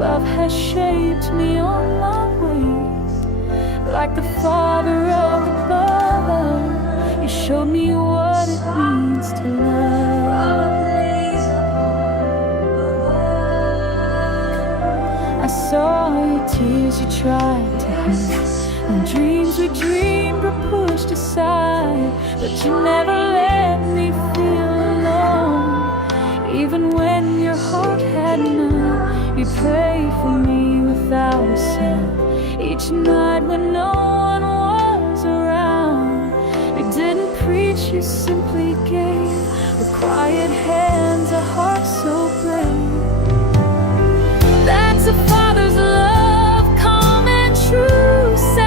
love has shaped me on my way. Like the Father of above, you showed me what it means to love. I saw your tears you tried to hide, and dreams we dreamed were pushed aside. But you never let me feel alone. Even when your heart had none, you prayed for me without a sound. Each night when no one was around, you didn't preach, you simply gave. With quiet hands, a heart so brave. That's a fire.